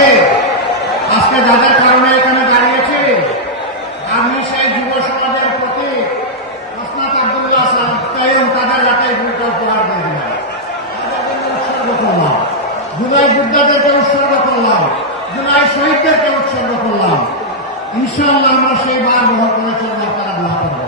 আজকে আজকে যাদের কারণে এখানে দাঁড়িয়েছি, আমি সেই যুব সমাজের প্রতি ওসমান আব্দুল্লাহ কাইয়ুম তাদের হাতে ভূমিকা উপহার দিয়ে দিলাম, উৎসর্গ করলাম, জুলাই যোদ্ধাদেরকে উৎসর্গ করলাম, জুলাই শহীদদেরকে উৎসর্গ করলাম। ইনশাআল্লাহ আমরা সেই বার বহন করে চলবো, আপনারা দোয়া করবো।